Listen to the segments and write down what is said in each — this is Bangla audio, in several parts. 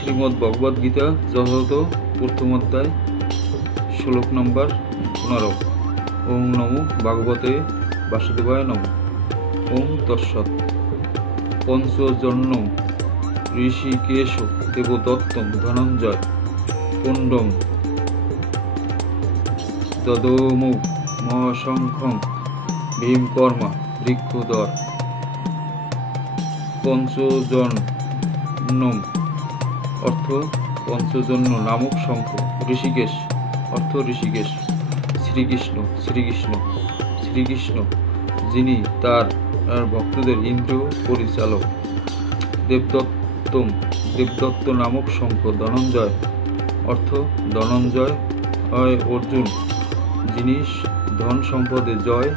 শ্রীমদ্ ভগবদ গীতা যথাযথ প্রথম অধ্যায় শ্লোক নম্বর 15। ওম নমো ভগবতে বাসুদেবায় নমঃ। ওম তৎসৎ। পঞ্চজন্য ঋষিকেশ দেবদত্তম ধনঞ্জয় পুণ্ডম দদমৌ মহাশঙ্খং ভীমকর্মা বৃক্ষধর। পঞ্চজন্যম অর্থ পঞ্চজন্য নামক শঙ্খ, ঋষিকেশ অর্থ ঋষিকেশ, শ্রীকৃষ্ণ শ্রীকৃষ্ণ শ্রীকৃষ্ণ যিনি তার ভক্তদের ইন্দ্রিয় পরিচালক। দেবদত্তম দেবদত্ত নামক শঙ্খ, ধনঞ্জয় অর্থ ধনঞ্জয় অর্জুন যিনি ধন সম্পদে জয়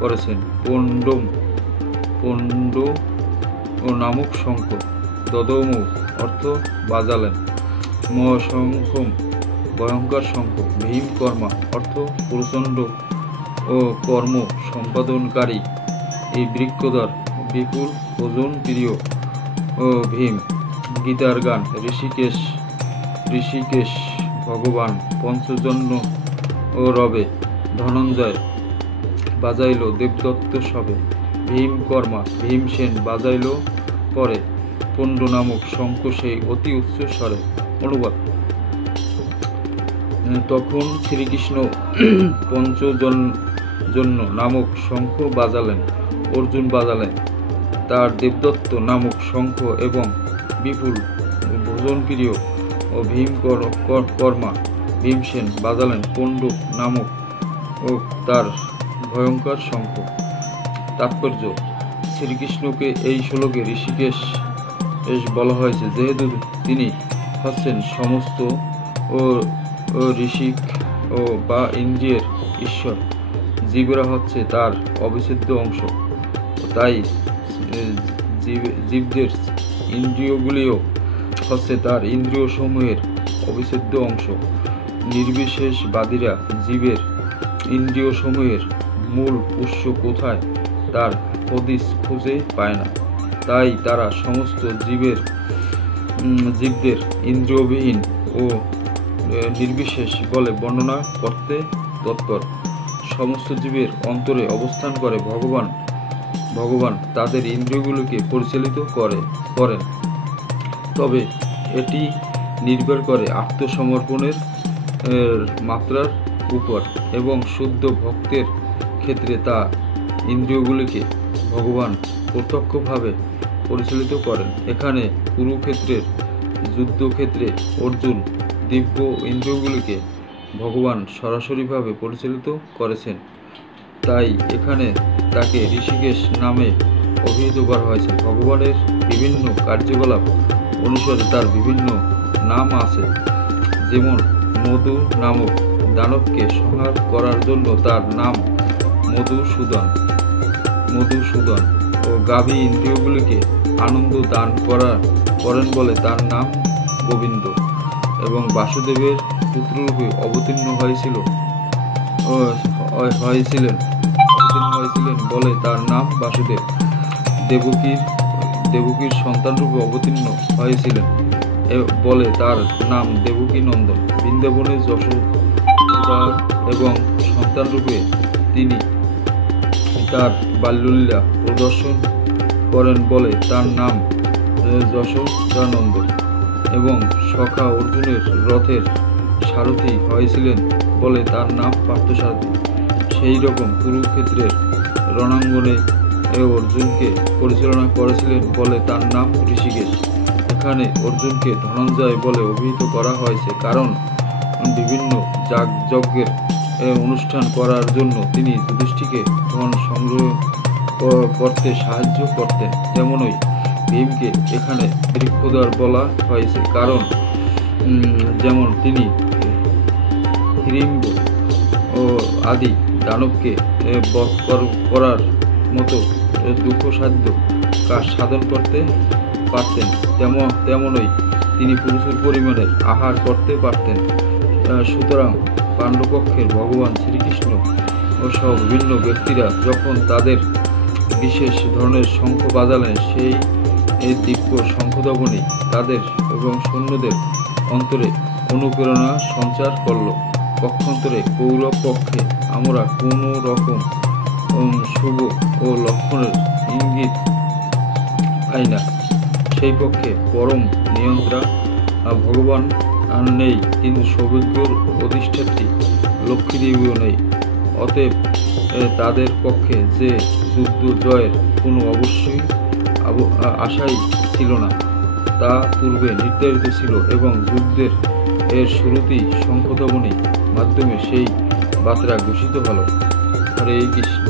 করেছেন। পুণ্ডম পুণ্ড ও নামক শঙ্খ, দদমৌ অর্থ বাজালেন। মহাশঙ্খম ভয়ঙ্কর শঙ্খ, ভীমকর্মা অর্থ প্রচণ্ড ও কর্ম সম্পাদনকারী। এই বৃক্ষধর বিপুল ওজন প্রিয় ও ভীম। গীতার গান ঋষিকেশ ঋষিকেশ ভগবান পঞ্চজন্য ও রবে ধনঞ্জয় বাজাইল দেবদত্ত সবে। ভীমকর্মা ভীমসেন বাজাইল পরে পুণ্ড নামক শঙ্খ সেই অতি উচ্চ স্বরে। অনুবাদ। তখন শ্রীকৃষ্ণ পঞ্চজন্য নামক শঙ্খ বাজালেন, অর্জুন বাজালেন তার দেবদত্ত নামক শঙ্খ এবং বিপুল ভোজনপ্রিয় ও ভীমকর্মা ভীমসেন বাজালেন পুণ্ড নামক ও তার ভয়ঙ্কর শঙ্খ। তাৎপর্য: শ্রীকৃষ্ণকে এই শ্লোকে ঋষিকেশ বলা হয়েছে যেহেতু তিনি হচ্ছেন সমস্ত ও ঋষিক ও বা ইন্দ্রিয়ের ঈশ্বর, জীবরা হচ্ছে তার অবিচ্ছেদ্য অংশ। তাই জীবদের ইন্দ্রিয়গুলিও হচ্ছে তার ইন্দ্রিয় সমূহের অবিচ্ছেদ্য অংশ। নির্বিশেষবাদীরা জীবের ইন্দ্রিয় সমূহের মূল উৎস কোথায় তার হদিস খুঁজে পায় না, তাই তারা সমস্ত জীবদের ইন্দ্রিয়বিহীন ও নির্বিশেষ বলে বর্ণনা করতে তৎপর। সমস্ত জীবের অন্তরে অবস্থান করে ভগবান তাদের ইন্দ্রিয়গুলোকে পরিচালিত করেন। তবে এটি নির্ভর করে আত্মসমর্পণের মাত্রার উপর এবং শুদ্ধ ভক্তের ক্ষেত্রে তা ইন্দ্রিয়গুলিকে ভগবান প্রত্যক্ষভাবে পরিচালিত করেন। এখানে কুরুক্ষেত্রের যুদ্ধক্ষেত্রে অর্জুন দিব্য ইন্দ্রিয়গুলিকে ভগবান সরাসরিভাবে পরিচালিত করেছেন, তাই এখানে তাকে ঋষিকেশ নামে অভিহিত করা হয়েছে। ভগবানের বিভিন্ন কার্যকলাপ অনুসারে তার বিভিন্ন নাম আছে, যেমন মধু নামক দানবকে সংহার করার জন্য তার নাম মধুসূদন ও গাভী ইন্দ্রিয়গুলিকে আনন্দ দান করেন বলে তার নাম গোবিন্দ এবং বাসুদেবের পুত্ররূপে অবতীর্ণ হয়েছিলেন বলে তার নাম বাসুদেব। দেবকীর সন্তানরূপে অবতীর্ণ হয়েছিলেন বলে তার নাম দেবকী নন্দন। বৃন্দাবনের যশোদা এবং সন্তানরূপে তিনি তার বাল্যলীলা প্রদর্শন করেন বলে তার নাম যশোদানন্দন এবং সখা অর্জুনের রথের সারথি হয়েছিলেন বলে তার নাম পার্থসারথী। সেই রকম কুরুক্ষেত্রের রণাঙ্গনে অর্জুনকে পরিচালনা করেছিলেন বলে তার নাম ঋষিকেশ। এখানে অর্জুনকে ধনঞ্জয় বলে অভিহিত করা হয়েছে কারণ বিভিন্ন যজ্ঞের অনুষ্ঠান করার জন্য তিনি যুধিষ্ঠিরকে ধন সংগ্রহ করতে সাহায্য করতেন। তেমনই ভীমকে এখানে বৃক্ষধর বলা হয়েছে কারণ যেমন তিনি হিড়িম্ব ও আদি দানবকে বধ করার মতো দুঃখসাধ্য কাজ সাধন করতে পারতেন, তেমনই তিনি প্রচুর পরিমাণে আহার করতে পারতেন। সুতরাং পাণ্ডবপক্ষের ভগবান শ্রীকৃষ্ণ ও সহ বিভিন্ন ব্যক্তিরা যখন তাদের বিশেষ ধরনের শঙ্খ বাজালেন, সেই এই দিব্য শঙ্খধ্বনি তাদের এবং সৈন্যদের অন্তরে অনুপ্রেরণা সঞ্চার করল। পক্ষান্তরে কৌরব পক্ষে আমরা কোনো রকম শুভ ও লক্ষণের ইঙ্গিত পাই না। সেই পক্ষে পরম নিয়ন্ত্রা ভগবান নেই, কিন্তু সৌভাগ্যর অধিষ্ঠাত্রী লক্ষ্মীদেবীও নেই। অতএব তাদের পক্ষে যে যুদ্ধ জয়ের কোনো অবশ্যই আশাই ছিল না, তা পূর্বে নির্ধারিত ছিল এবং যুদ্ধের শুরুতেই শঙ্খধ্বনির মাধ্যমে সেই বার্তা ঘোষিত হল। হরে কৃষ্ণ।